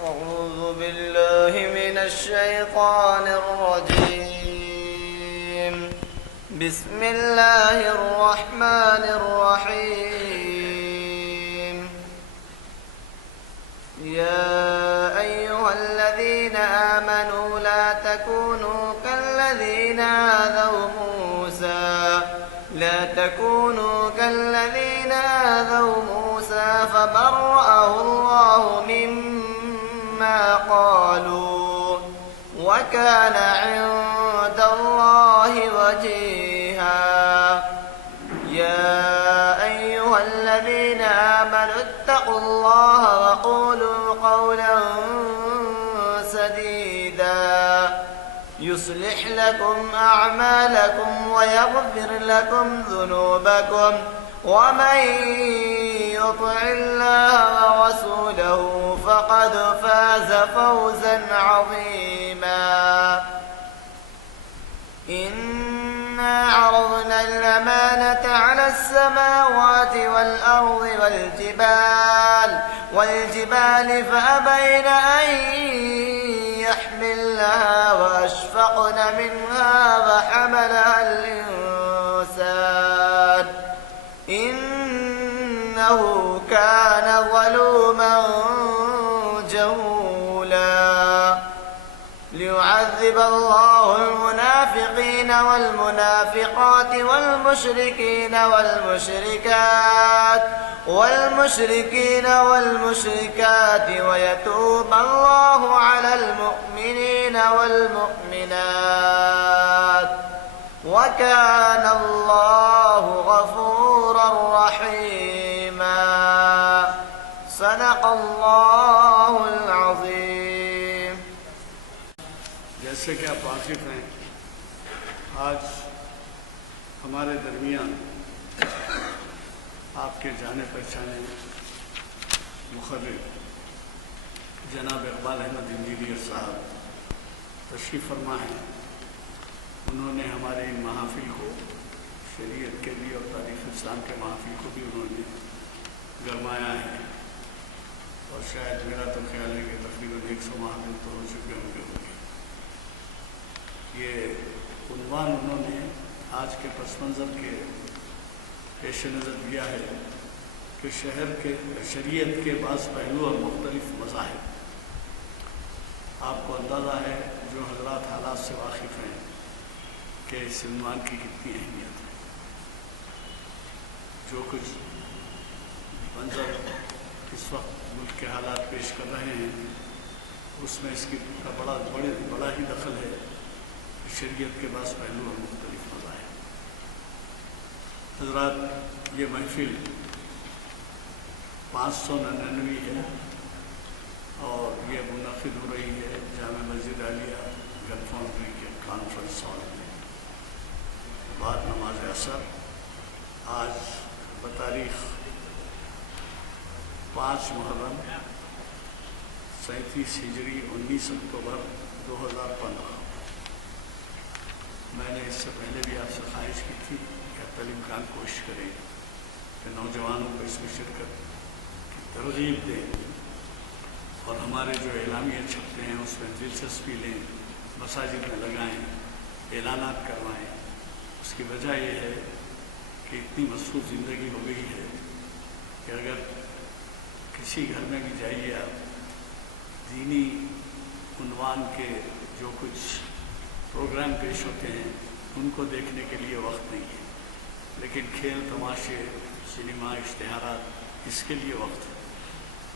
أعوذ بالله من الشيطان الرجيم. بسم الله الرحمن الرحيم. يا أيها الذين آمنوا لا تكونوا كالذين آذوا موسى فبرأه الله مما قالوا وكان عند الله وجيها. يا أيها الذين آمنوا اتقوا الله وقولوا قولا سديدا يصلح لكم أعمالكم ويغفر لكم ذنوبكم ومن يطع الله ورسوله فقد فاز فوزا عظيما. إنا عرضنا الأمانة على السماوات والأرض والجبال فأبين أن يحملنها وأشفقن منها وحملها الإنسان إنه كان ظلوما جهولا. ليعذب الله المنافقين والمنافقات والمشركين والمشركات ويتوب الله على المؤمنين والمؤمنات وكان الله غفورا رحيما. صدق اللہ العظیم. جیسے کہ آپ واقف ہیں، آج ہمارے درمیان آپ کے جانے پہچانے مخرر جناب اقبال احمد انجینئر صاحب تشریف فرما ہیں. انہوں نے ہمارے ان محافل کو، شریعت کے بھی اور تاریخ اسلام کے محافل کو بھی انہوں نے گرمایا ہے، اور شاید میرا تو خیال ہے کہ تقریباً 100 محافل تو ہو چکے ہوں گے. یہ عنوان انہوں نے آج کے پس منظر کے پیش نظر دیا ہے کہ شہر کے شریعت کے بعض پہلو اور مختلف مذاہب. آپ کو اندازہ ہے جو حضرات حالات سے واقف ہیں کہ اس عنوان کی کتنی اہمیت ہے. جو کچھ منظر اس وقت ملک کے حالات پیش کر رہے ہیں اس میں اس کا بڑا ہی دخل ہے شریعت کے بعض پہلو اور مختلف مذاہب. حضرات، یہ محفل 599 ہے اور یہ منعقد ہو رہی ہے جامع مسجد عالیہ گن فاؤنڈری کے کانفرنس ہال میں بعد نماز عصر. آج بتاریخ 5 محرم 37 ہجری 19 اکتوبر 2015. میں نے اس سے پہلے بھی آپ سے خواہش کی تھی کہ تعلیم کان کوشش کریں کہ نوجوانوں کو اس میں شرکت کی ترغیب دیں اور ہمارے جو اعلامیہ چھپتے ہیں اس میں دلچسپی لیں، مساجد میں لگائیں، اعلانات کروائیں. اس کی وجہ یہ ہے کہ اتنی مصروف زندگی ہو گئی ہے کہ اگر کسی گھر میں بھی جائیے آپ، دینی عنوان کے جو کچھ پروگرام پیش ہوتے ہیں ان کو دیکھنے کے لیے وقت نہیں ہے، لیکن کھیل تماشے، سنیما، اشتہارات، اس کے لیے وقت ہے.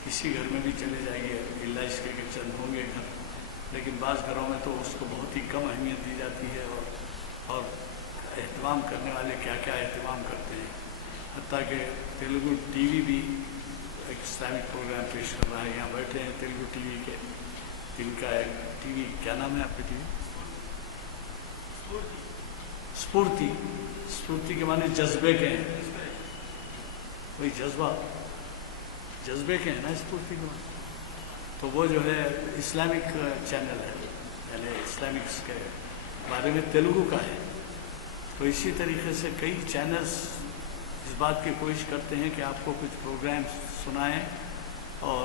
کسی گھر میں بھی چلے جائیے، اللہ اس کے کہ چند ہوں گے گھر، لیکن بعض گھروں میں تو اس کو بہت ہی کم اہمیت دی جاتی ہے اور اہتمام کرنے والے کیا کیا اہتمام کرتے ہیں. حتیٰ کہ تیلگو ٹی وی بھی ایک اسلامک پروگرام پیش کر رہا ہے. یہاں بیٹھے ہیں تیلگو ٹی وی کے، ان کا ایک ٹی وی، کیا نام ہے آپ کے ٹی وی؟ اسفورتی کے معنی جذبے کے ہیں. وہی جذبے کے ہیں نا اسفورتی کے معنی. تو وہ جو ہے اسلامک چینل ہے، یعنی اسلامکس کے بارے میں تیلگو کا ہے. تو اسی طریقے سے کئی چینلز اس بات کی کوشش کرتے ہیں کہ آپ کو کچھ پروگرام سنائیں اور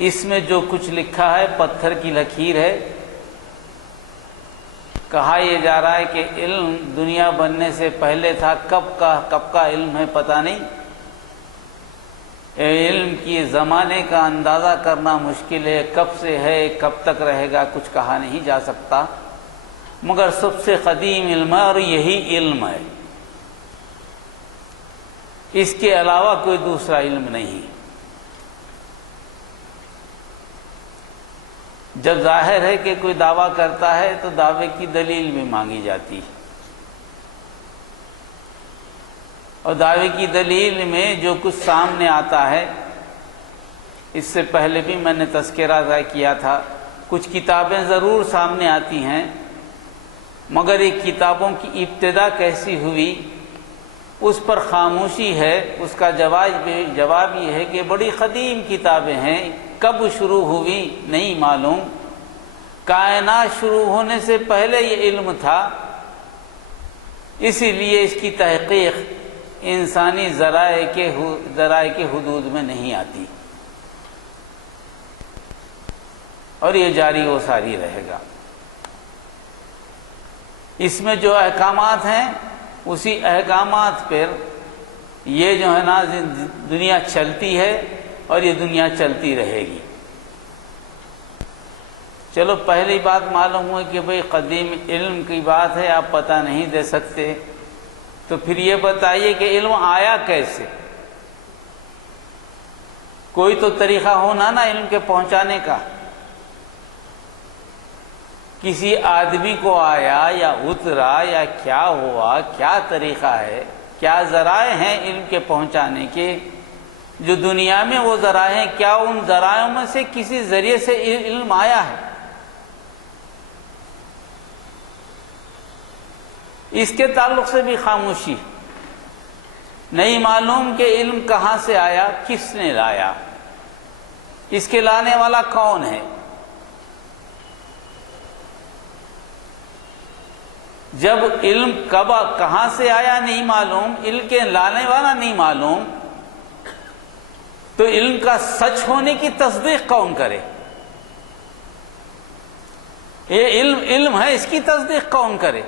اس میں جو کچھ لکھا ہے پتھر کی لکیر ہے. کہا یہ جا رہا ہے کہ علم دنیا بننے سے پہلے تھا، کب کا علم ہے پتہ نہیں. علم کی زمانے کا اندازہ کرنا مشکل ہے، کب سے ہے کب تک رہے گا کچھ کہا نہیں جا سکتا، مگر سب سے قدیم علم ہے اور یہی علم ہے، اس کے علاوہ کوئی دوسرا علم نہیں. جب ظاہر ہے کہ کوئی دعویٰ کرتا ہے تو دعوے کی دلیل بھی مانگی جاتی ہے، اور دعوے کی دلیل میں جو کچھ سامنے آتا ہے، اس سے پہلے بھی میں نے تذکرہ کیا تھا، کچھ کتابیں ضرور سامنے آتی ہیں، مگر یہ کتابوں کی ابتدا کیسی ہوئی اس پر خاموشی ہے. اس کا جواب یہ ہے کہ بڑی قدیم کتابیں ہیں، کب شروع ہوئی نہیں معلوم. کائنات شروع ہونے سے پہلے یہ علم تھا، اسی لیے اس کی تحقیق انسانی ذرائع کے حدود میں نہیں آتی، اور یہ جاری و ساری رہے گا. اس میں جو احکامات ہیں اسی احکامات پر یہ جو ہے نا دنیا چلتی ہے اور یہ دنیا چلتی رہے گی. چلو پہلی بات معلوم ہوئی کہ بھئی قدیم علم کی بات ہے، آپ پتہ نہیں دے سکتے، تو پھر یہ بتائیے کہ علم آیا کیسے؟ کوئی تو طریقہ ہونا نا علم کے پہنچانے کا. کسی آدمی کو آیا یا اترا یا کیا ہوا، کیا طریقہ ہے، کیا ذرائع ہیں علم کے پہنچانے کے؟ جو دنیا میں وہ ذرائع ہیں، کیا ان ذرائعوں میں سے کسی ذریعے سے علم آیا ہے؟ اس کے تعلق سے بھی خاموشی. نہیں معلوم کہ علم کہاں سے آیا، کس نے لایا، اس کے لانے والا کون ہے. جب علم کہاں سے آیا نہیں معلوم، علم کے لانے والا نہیں معلوم، تو علم کا سچ ہونے کی تصدیق کون کرے؟ یہ علم ہے، اس کی تصدیق کون کرے؟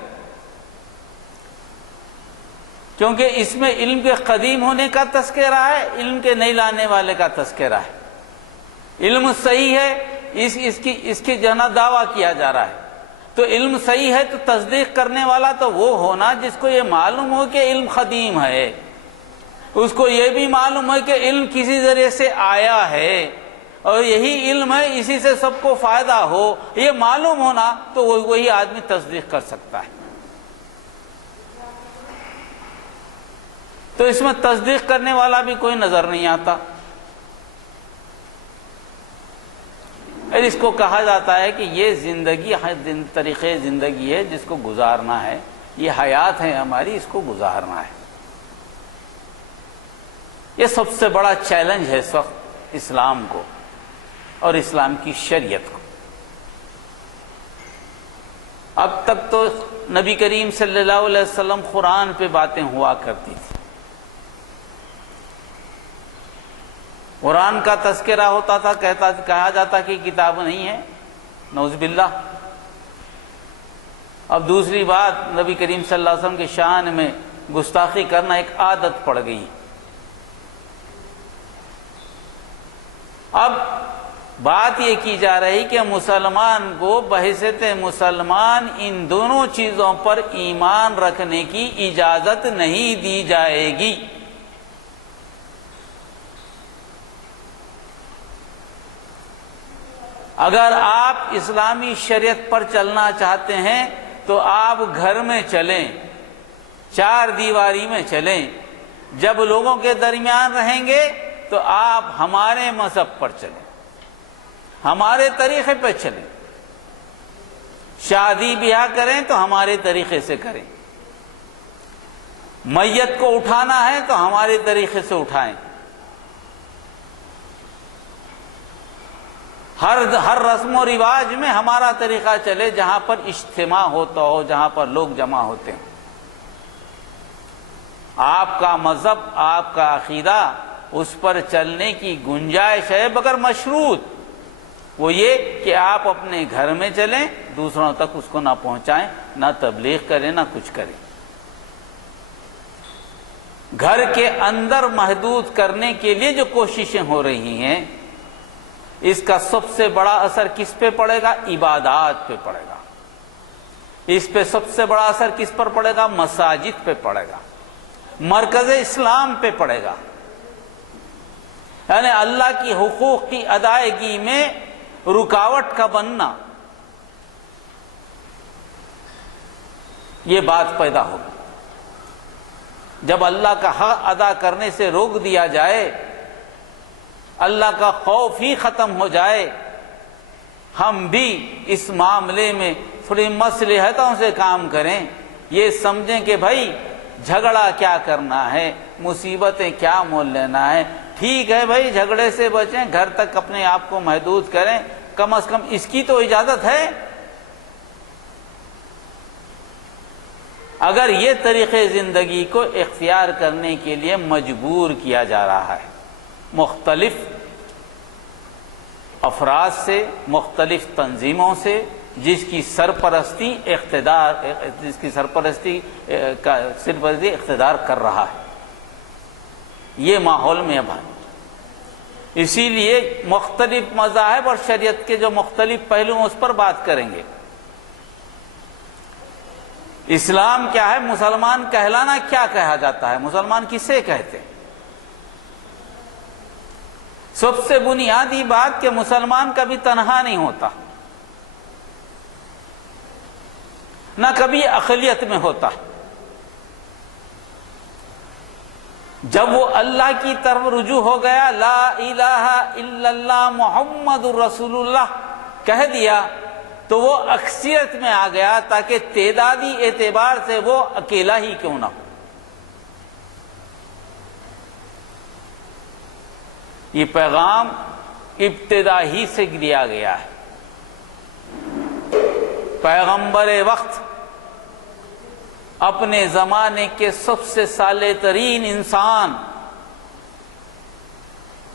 کیونکہ اس میں علم کے قدیم ہونے کا تذکرہ ہے، علم کے نہیں لانے والے کا تذکرہ ہے. علم صحیح ہے، اس کی جو ہے نا دعویٰ کیا جا رہا ہے، تو علم صحیح ہے تو تصدیق کرنے والا تو وہ ہونا جس کو یہ معلوم ہو کہ علم قدیم ہے، اس کو یہ بھی معلوم ہے کہ علم کسی ذریعے سے آیا ہے اور یہی علم ہے، اسی سے سب کو فائدہ ہو، یہ معلوم ہونا تو وہی آدمی تصدیق کر سکتا ہے. تو اس میں تصدیق کرنے والا بھی کوئی نظر نہیں آتا. اور اس کو کہا جاتا ہے کہ یہ زندگی طریقے زندگی ہے جس کو گزارنا ہے، یہ حیات ہے ہماری، اس کو گزارنا ہے. یہ سب سے بڑا چیلنج ہے اس وقت اسلام کو اور اسلام کی شریعت کو. اب تک تو نبی کریم صلی اللہ علیہ وسلم قرآن پہ باتیں ہوا کرتی تھی، قرآن کا تذکرہ ہوتا تھا، کہا جاتا کہ کتاب نہیں ہے، نعوذ باللہ. اب دوسری بات، نبی کریم صلی اللہ علیہ وسلم کے شان میں گستاخی کرنا ایک عادت پڑ گئی. اب بات یہ کی جا رہی کہ مسلمان کو بحیثیت مسلمان ان دونوں چیزوں پر ایمان رکھنے کی اجازت نہیں دی جائے گی. اگر آپ اسلامی شریعت پر چلنا چاہتے ہیں تو آپ گھر میں چلیں، چار دیواری میں چلیں. جب لوگوں کے درمیان رہیں گے تو آپ ہمارے مذہب پر چلیں، ہمارے طریقے پہ چلیں. شادی بیاہ کریں تو ہمارے طریقے سے کریں، میت کو اٹھانا ہے تو ہمارے طریقے سے اٹھائیں. ہر رسم و رواج میں ہمارا طریقہ چلے، جہاں پر اجتماع ہوتا ہو، جہاں پر لوگ جمع ہوتے ہیں. آپ کا مذہب، آپ کا عقیدہ، اس پر چلنے کی گنجائش ہے، مگر مشروط. وہ یہ کہ آپ اپنے گھر میں چلیں، دوسروں تک اس کو نہ پہنچائیں، نہ تبلیغ کریں، نہ کچھ کریں۔ گھر کے اندر محدود کرنے کے لیے جو کوششیں ہو رہی ہیں، اس کا سب سے بڑا اثر کس پہ پڑے گا؟ عبادات پہ پڑے گا۔ اس پہ سب سے بڑا اثر کس پر پڑے گا؟ مساجد پہ پڑے گا، مرکز اسلام پہ پڑے گا۔ یعنی اللہ کی حقوق کی ادائیگی میں رکاوٹ کا بننا، یہ بات پیدا ہوگی۔ جب اللہ کا حق ادا کرنے سے روک دیا جائے، اللہ کا خوف ہی ختم ہو جائے، ہم بھی اس معاملے میں تھوڑی مصلحتوں سے کام کریں، یہ سمجھیں کہ بھائی جھگڑا کیا کرنا ہے، مصیبتیں کیا مول لینا ہے، ٹھیک ہے بھائی جھگڑے سے بچیں، گھر تک اپنے آپ کو محدود کریں، کم از کم اس کی تو اجازت ہے۔ اگر یہ طریقے زندگی کو اختیار کرنے کے لیے مجبور کیا جا رہا ہے، مختلف افراد سے، مختلف تنظیموں سے، جس کی سرپرستی اقتدار کر رہا ہے، یہ ماحول میں اب ہے۔ اسی لیے مختلف مذاہب اور شریعت کے جو مختلف پہلو ہیں اس پر بات کریں گے۔ اسلام کیا ہے؟ مسلمان کہلانا کیا کہا جاتا ہے؟ مسلمان کسے کہتے ہیں؟ سب سے بنیادی بات کہ مسلمان کبھی تنہا نہیں ہوتا، نہ کبھی اقلیت میں ہوتا۔ جب وہ اللہ کی طرف رجوع ہو گیا، لا الہ الا اللہ محمد رسول اللہ کہہ دیا، تو وہ اکثریت میں آ گیا، تاکہ تعدادی اعتبار سے وہ اکیلا ہی کیوں نہ ہو۔ یہ پیغام ابتدا ہی سے دیا گیا ہے۔ پیغمبر وقت اپنے زمانے کے سب سے صالح ترین انسان،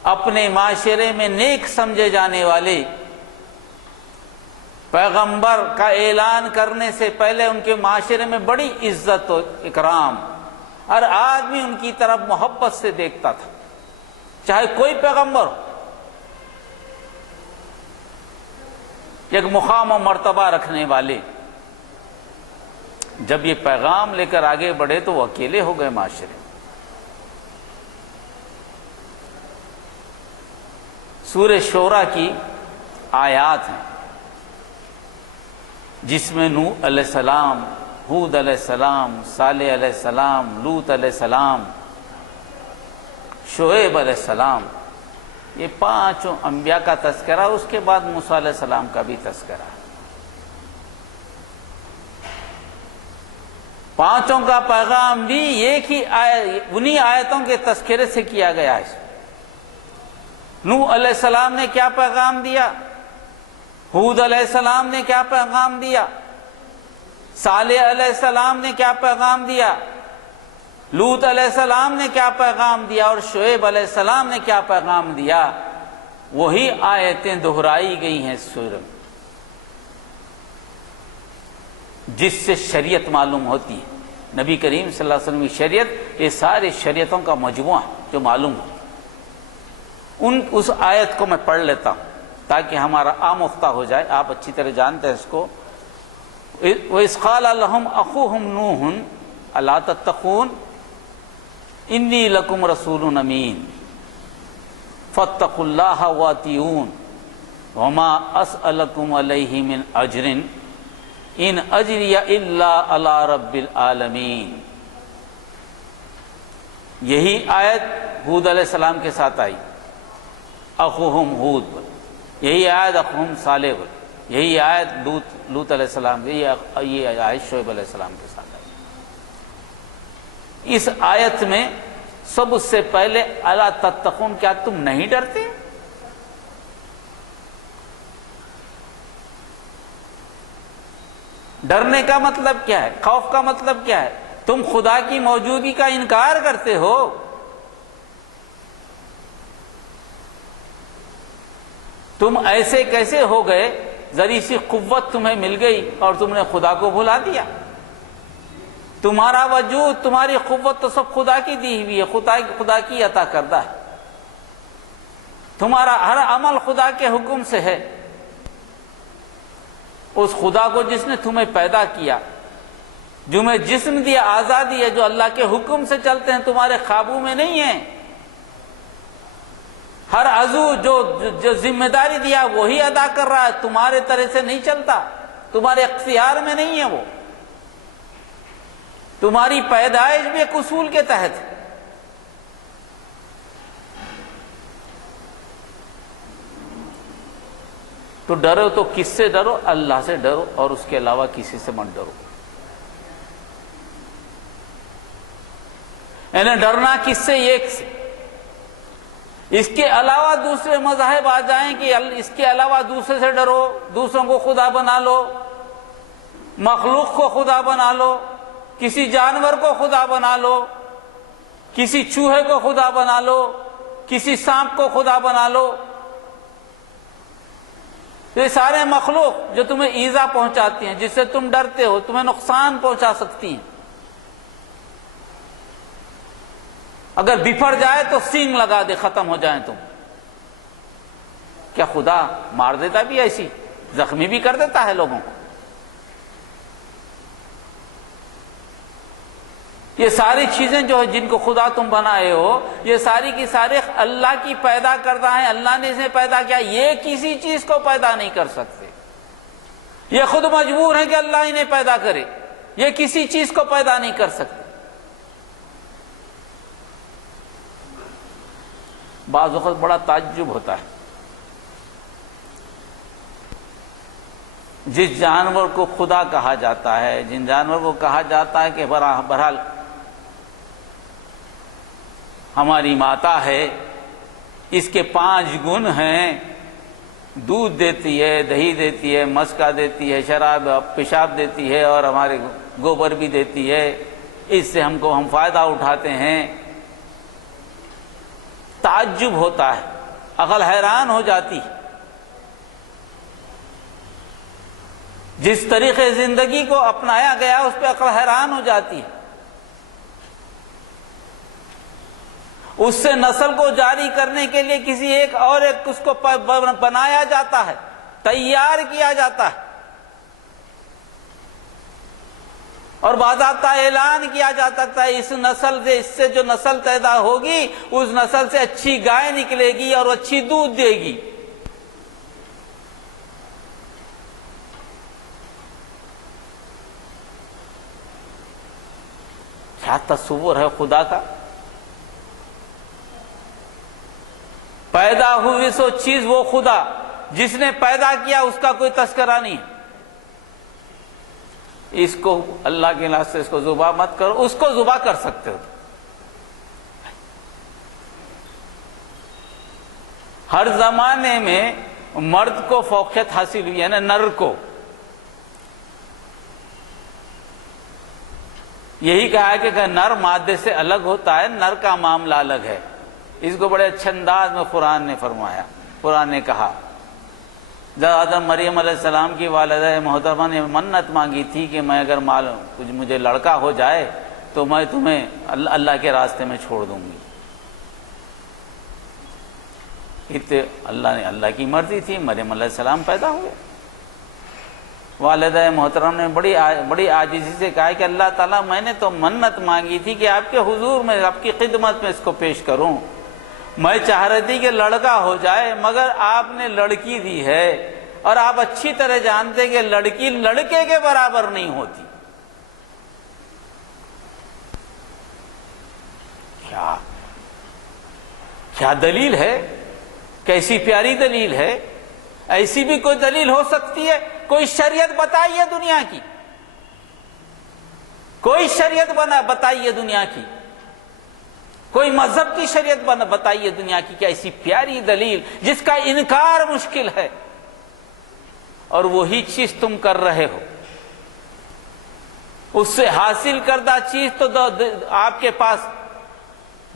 اپنے معاشرے میں نیک سمجھے جانے والے، پیغمبر کا اعلان کرنے سے پہلے ان کے معاشرے میں بڑی عزت و اکرام، ہر آدمی ان کی طرف محبت سے دیکھتا تھا، چاہے کوئی پیغمبر ہو۔ ایک مقام و مرتبہ رکھنے والے جب یہ پیغام لے کر آگے بڑھے تو وہ اکیلے ہو گئے معاشرے میں۔ سورہ شورى کی آیات ہیں جس میں نوح علیہ السلام، ہود علیہ السلام، صالح علیہ السلام، لوط علیہ السلام، شعیب علیہ السلام، یہ پانچوں انبیاء کا تذکرہ، اس کے بعد موسیٰ علیہ السلام کا بھی تذکرہ ہے۔ پانچوں کا پیغام بھی ایک ہی انہی آیتوں کے تذکرے سے کیا گیا ہے۔ نوح علیہ السلام نے کیا پیغام دیا، ہود علیہ السلام نے کیا پیغام دیا، صالح علیہ السلام نے کیا پیغام دیا، لوط علیہ السلام نے کیا پیغام دیا، اور شعیب علیہ السلام نے کیا پیغام دیا، وہی آیتیں دہرائی گئی ہیں سورہ میں، جس سے شریعت معلوم ہوتی ہے۔ نبی کریم صلی اللہ علیہ وسلم کی شریعت یہ ساری شریعتوں کا مجموعہ جو معلوم ہو۔ اس آیت کو میں پڑھ لیتا ہوں تاکہ ہمارا آموختہ ہو جائے، آپ اچھی طرح جانتے ہیں اس کو۔ وَإِذْ قَالَ لَهُمْ أَخُوهُمْ نُوحٌ أَلَا تَتَّقُونَ إِنِّي لَكُمْ رَسُولٌ أَمِينٌ فَاتَّقُوا اللَّهَ وَأَطِيعُونِ وَمَا أَسْأَلُكُمْ عَلَيْهِ مِنْ أَجْرٍ إِنْ أَجْرِيَ إِلَّا عَلَى رَبِّ الْعَالَمِينَ۔ یہی آیت ہود علیہ السلام کے ساتھ آئی، اخوہم ہود پر، یہی آیت اخوہم صالح پر، یہی آیت لوط علیہ السلام، یہ آیت شعیب علیہ السلام کے ساتھ آئی۔ اس آیت میں سب سے پہلے الا تتقون، کیا تم نہیں ڈرتے؟ ڈرنے کا مطلب کیا ہے؟ خوف کا مطلب کیا ہے؟ تم خدا کی موجودگی کا انکار کرتے ہو، تم ایسے کیسے ہو گئے؟ ذری سی قوت تمہیں مل گئی اور تم نے خدا کو بھلا دیا۔ تمہارا وجود، تمہاری قوت تو سب خدا کی دی ہوئی ہے، خدا کی عطا کردہ ہے۔ تمہارا ہر عمل خدا کے حکم سے ہے۔ اس خدا کو جس نے تمہیں پیدا کیا، تمہیں جسم دیا، آزادی ہے، جو اللہ کے حکم سے چلتے ہیں، تمہارے قابو میں نہیں ہیں۔ ہر عضو جو ذمہ داری دیا وہی ادا کر رہا ہے، تمہارے طرح سے نہیں چلتا، تمہارے اختیار میں نہیں ہے وہ۔ تمہاری پیدائش بھی ایک اصول کے تحت ہے۔ تو ڈرو تو کس سے ڈرو؟ اللہ سے ڈرو، اور اس کے علاوہ کسی سے مت ڈرو۔ یعنی ڈرنا کس سے؟ ایک سے۔ اس کے علاوہ دوسرے مذاہب آ جائیں کہ اس کے علاوہ دوسرے سے ڈرو، دوسروں کو خدا بنا لو، مخلوق کو خدا بنا لو، کسی جانور کو خدا بنا لو، کسی چوہے کو خدا بنا لو، کسی سانپ کو خدا بنا لو۔ یہ سارے مخلوق جو تمہیں ایذا پہنچاتی ہیں، جس سے تم ڈرتے ہو، تمہیں نقصان پہنچا سکتی ہیں۔ اگر بپھر جائے تو سینگ لگا دے، ختم ہو جائیں تم۔ کیا خدا مار دیتا بھی ایسی؟ زخمی بھی کر دیتا ہے لوگوں کو؟ یہ ساری چیزیں جو ہے جن کو خدا تم بنائے ہو، یہ ساری کی ساری اللہ کی پیدا کردہ ہیں، اللہ نے اسے پیدا کیا۔ یہ کسی چیز کو پیدا نہیں کر سکتے، یہ خود مجبور ہیں کہ اللہ انہیں پیدا کرے، یہ کسی چیز کو پیدا نہیں کر سکتے۔ بعض وقت بڑا تعجب ہوتا ہے، جس جانور کو خدا کہا جاتا ہے، جن جانور کو کہا جاتا ہے کہ بہرحال ہماری ماتا ہے، اس کے 5 گن ہیں، دودھ دیتی ہے، دہی دیتی ہے، مسکا دیتی ہے، شراب پیشاب دیتی ہے، اور ہمارے گوبر بھی دیتی ہے، اس سے ہم فائدہ اٹھاتے ہیں۔ تعجب ہوتا ہے، عقل حیران ہو جاتی۔ جس طریقے زندگی کو اپنایا گیا اس پہ عقل حیران ہو جاتی ہے۔ اس سے نسل کو جاری کرنے کے لیے کسی ایک اس کو بنایا جاتا ہے، تیار کیا جاتا ہے، اور باضابطہ اعلان کیا جا سکتا ہے اس نسل سے، اس سے جو نسل پیدا ہوگی اس نسل سے اچھی گائے نکلے گی اور اچھی دودھ دے گی۔ کیا تصور ہے خدا کا؟ پیدا ہوئی سو چیز وہ خدا جس نے پیدا کیا، اس کا کوئی تذکرہ نہیں۔ اس کو اللہ کے راستے اس کو ذبح مت کرو، اس کو ذبح کر سکتے ہو۔ ہر زمانے میں مرد کو فوقیت حاصل ہوئی ہے نا، نر کو۔ یہی کہا ہے کہ نر مادے سے الگ ہوتا ہے، نر کا معاملہ الگ ہے۔ اس کو بڑے اچھے انداز میں قرآن نے فرمایا۔ قرآن نے کہا، جب حضرت مریم علیہ السلام کی والدہ محترمہ نے منت مانگی تھی کہ میں اگر مجھے لڑکا ہو جائے تو میں تمہیں اللہ کے راستے میں چھوڑ دوں گی۔ اللہ کی مرضی تھی، مریم علیہ السلام پیدا ہوئے۔ والدہ محترم نے بڑی عاجزی سے کہا کہ اللہ تعالیٰ میں نے تو منت مانگی تھی کہ آپ کے حضور میں، آپ کی خدمت میں اس کو پیش کروں۔ میں چاہ رہی تھی کہ لڑکا ہو جائے، مگر آپ نے لڑکی دی ہے، اور آپ اچھی طرح جانتے ہیں کہ لڑکی لڑکے کے برابر نہیں ہوتی۔ کیا دلیل ہے؟ کیسی پیاری دلیل ہے! ایسی بھی کوئی دلیل ہو سکتی ہے؟ کوئی شریعت بتائیے دنیا کی، کوئی شریعت بتائیے دنیا کی، کوئی مذہب کی شریعت بتائیے دنیا کی کہ ایسی پیاری دلیل جس کا انکار مشکل ہے، اور وہی چیز تم کر رہے ہو۔ اس سے حاصل کردہ چیز تو آپ کے پاس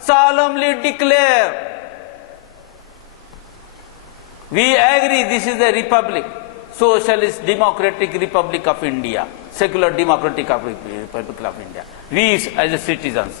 solemnly declare we agree this is a republic, socialist democratic republic of India, secular democratic republic of India, we as a citizens।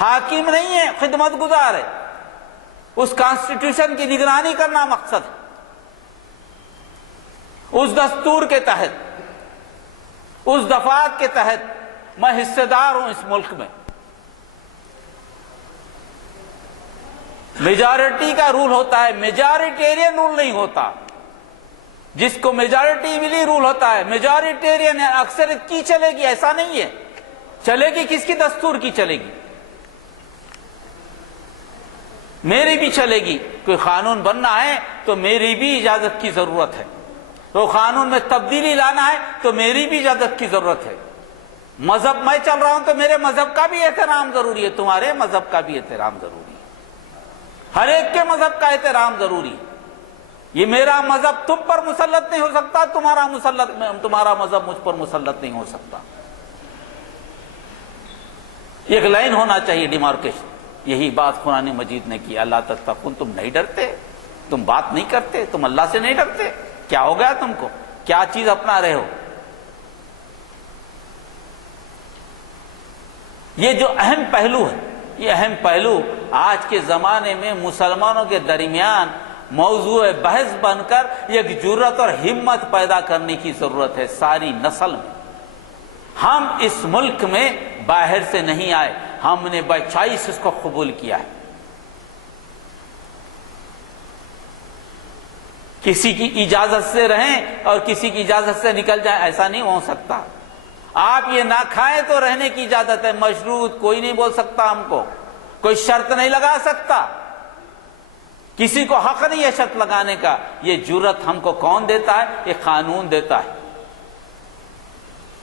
حاکم نہیں ہے، خدمت گزار ہے. اس کانسٹیٹیوشن کی نگرانی کرنا مقصد ہے. اس دستور کے تحت، اس دفعات کے تحت میں حصے دار ہوں اس ملک میں. میجارٹی کا رول ہوتا ہے، میجارٹیرین رول نہیں ہوتا. جس کو میجارٹی ملی رول ہوتا ہے، میجارٹیرین ہے، اکثریت کی چلے گی، ایسا نہیں ہے. چلے گی کس کی دستور کی چلے گی؟ میری بھی چلے گی. کوئی قانون بننا ہے تو میری بھی اجازت کی ضرورت ہے. تو قانون میں تبدیلی لانا ہے تو میری بھی اجازت کی ضرورت ہے. مذہب میں چل رہا ہوں تو میرے مذہب کا بھی احترام ضروری ہے، تمہارے مذہب کا بھی احترام ضروری ہے. ہر ایک کے مذہب کا احترام ضروری ہے. یہ میرا مذہب تم پر مسلط نہیں ہو سکتا، تمہارا مذہب مجھ پر مسلط نہیں ہو سکتا. ایک لائن ہونا چاہیے، ڈیمارکیشن. یہی بات قرآن مجید نے کی. اللہ تتقون، تم نہیں ڈرتے، تم بات نہیں کرتے، تم اللہ سے نہیں ڈرتے. کیا ہو گیا تم کو؟ کیا چیز اپنا رہے ہو؟ یہ جو اہم پہلو ہے، یہ اہم پہلو آج کے زمانے میں مسلمانوں کے درمیان موضوع بحث بن کر ایک جرأت اور ہمت پیدا کرنے کی ضرورت ہے ساری نسل میں. ہم اس ملک میں باہر سے نہیں آئے، ہم نے بچائی سے اس کو قبول کیا ہے. کسی کی اجازت سے رہیں اور کسی کی اجازت سے نکل جائیں، ایسا نہیں ہو سکتا. آپ یہ نہ کھائیں تو رہنے کی اجازت ہے، مشروط کوئی نہیں بول سکتا ہم کو، کوئی شرط نہیں لگا سکتا. کسی کو حق نہیں ہے شرط لگانے کا. یہ جرأت ہم کو کون دیتا ہے؟ یہ قانون دیتا ہے.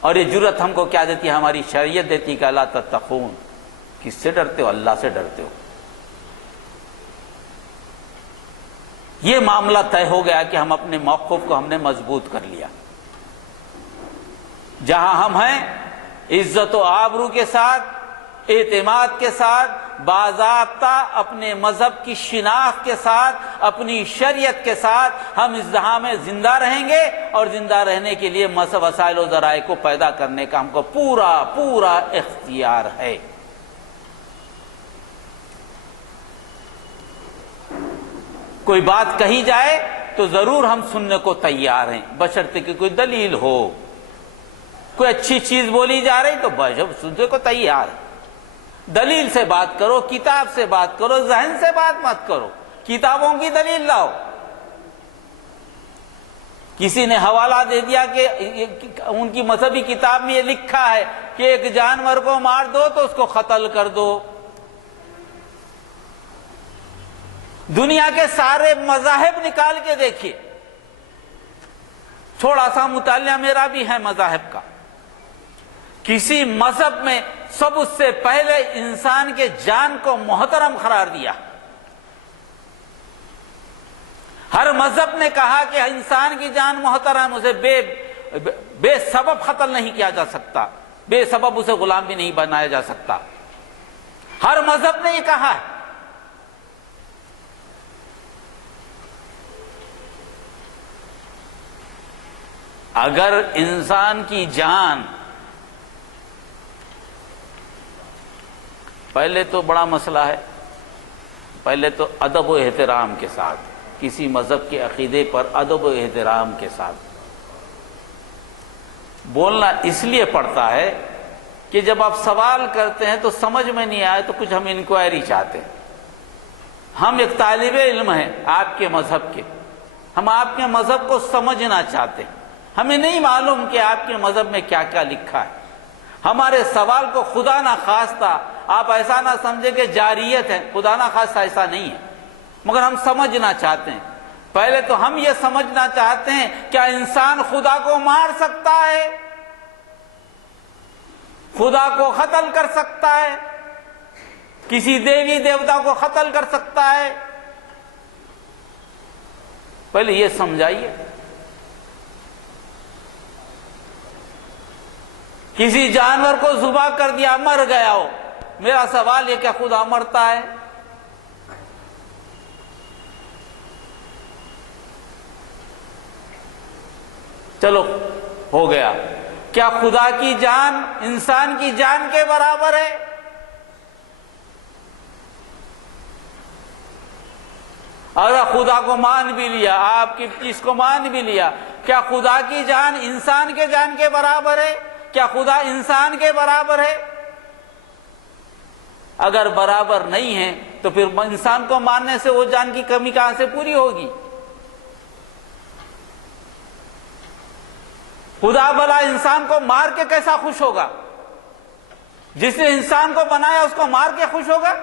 اور یہ جرأت ہم کو کیا دیتی ہے؟ ہماری شریعت دیتی ہے کہ لا تتقون. کس سے ڈرتے ہو؟ اللہ سے ڈرتے ہو. یہ معاملہ طے ہو گیا کہ ہم اپنے موقف کو ہم نے مضبوط کر لیا. جہاں ہم ہیں عزت و آبرو کے ساتھ، اعتماد کے ساتھ، باضابطہ اپنے مذہب کی شناخت کے ساتھ، اپنی شریعت کے ساتھ ہم اس جہاں میں زندہ رہیں گے. اور زندہ رہنے کے لیے وسائل و ذرائع کو پیدا کرنے کا ہم کو پورا اختیار ہے. کوئی بات کہی جائے تو ضرور ہم سننے کو تیار ہیں، بشرطے کہ کوئی دلیل ہو. کوئی اچھی چیز بولی جا رہی تو سننے کو تیار ہے. دلیل سے بات کرو، کتاب سے بات کرو، ذہن سے بات مت کرو. کتابوں کی دلیل لاؤ. کسی نے حوالہ دے دیا کہ ان کی مذہبی کتاب میں یہ لکھا ہے کہ ایک جانور کو مار دو تو اس کو قتل کر دو. دنیا کے سارے مذاہب نکال کے دیکھیے. تھوڑا سا مطالعہ میرا بھی ہے مذاہب کا. کسی مذہب میں سب سے پہلے انسان کے جان کو محترم قرار دیا. ہر مذہب نے کہا کہ انسان کی جان محترم، اسے بے سبب قتل نہیں کیا جا سکتا، بے سبب اسے غلام بھی نہیں بنایا جا سکتا. ہر مذہب نے یہ کہا ہے. اگر انسان کی جان، پہلے تو بڑا مسئلہ ہے، پہلے تو ادب و احترام کے ساتھ، کسی مذہب کے عقیدے پر ادب و احترام کے ساتھ بولنا اس لیے پڑتا ہے کہ جب آپ سوال کرتے ہیں تو سمجھ میں نہیں آئے تو کچھ ہم انکوائری چاہتے ہیں. ہم ایک طالب علم ہیں آپ کے مذہب کے، ہم آپ کے مذہب کو سمجھنا چاہتے ہیں. ہمیں نہیں معلوم کہ آپ کے مذہب میں کیا کیا لکھا ہے. ہمارے سوال کو خدا نہ خواستہ آپ ایسا نہ سمجھیں کہ جاریت ہے، خدا نہ خواستہ ایسا نہیں ہے، مگر ہم سمجھنا چاہتے ہیں. پہلے تو ہم یہ سمجھنا چاہتے ہیں کیا انسان خدا کو مار سکتا ہے؟ خدا کو قتل کر سکتا ہے؟ کسی دیوی دیوتا کو قتل کر سکتا ہے؟ پہلے یہ سمجھائیے. کسی جانور کو ذبح کر دیا، مر گیا ہو، میرا سوال یہ کہ خدا مرتا ہے؟ چلو ہو گیا. کیا خدا کی جان انسان کی جان کے برابر ہے؟ اگر خدا کو مان بھی لیا، آپ کی چیز کو مان بھی لیا، کیا خدا کی جان انسان کے جان کے برابر ہے؟ کیا خدا انسان کے برابر ہے؟ اگر برابر نہیں ہے تو پھر انسان کو ماننے سے وہ جان کی کمی کہاں سے پوری ہوگی؟ خدا بھلا انسان کو مار کے کیسا خوش ہوگا؟ جس نے انسان کو بنایا اس کو مار کے خوش ہوگا؟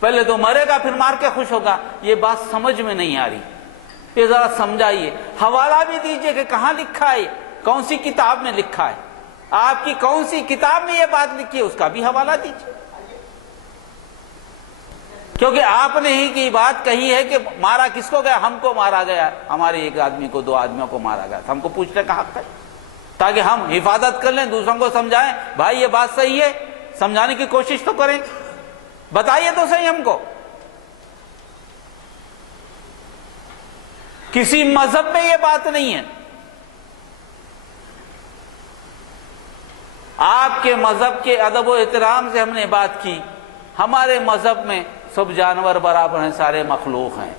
پہلے تو مرے گا پھر مار کے خوش ہوگا۔ یہ بات سمجھ میں نہیں آ رہی، یہ ذرا سمجھائیے۔ حوالہ بھی دیجئے کہ کہاں لکھا ہے، کون سی کتاب میں لکھا ہے، آپ کی کون سی کتاب میں یہ بات لکھی ہے اس کا بھی حوالہ دیجئے، کیونکہ آپ نے ہی کی بات کہی ہے کہ مارا کس کو گیا؟ ہم کو مارا گیا، ہمارے ایک آدمی کو، 2 آدمیوں کو مارا گیا، ہم کو پوچھنے کا حق ہے تاکہ ہم حفاظت کر لیں، دوسروں کو سمجھائیں بھائی یہ بات صحیح ہے، سمجھانے کی کوشش تو کریں، بتائیے تو صحیح ہم کو۔ کسی مذہب میں یہ بات نہیں ہے۔ آپ کے مذہب کے ادب و احترام سے ہم نے بات کی، ہمارے مذہب میں سب جانور برابر ہیں، سارے مخلوق ہیں۔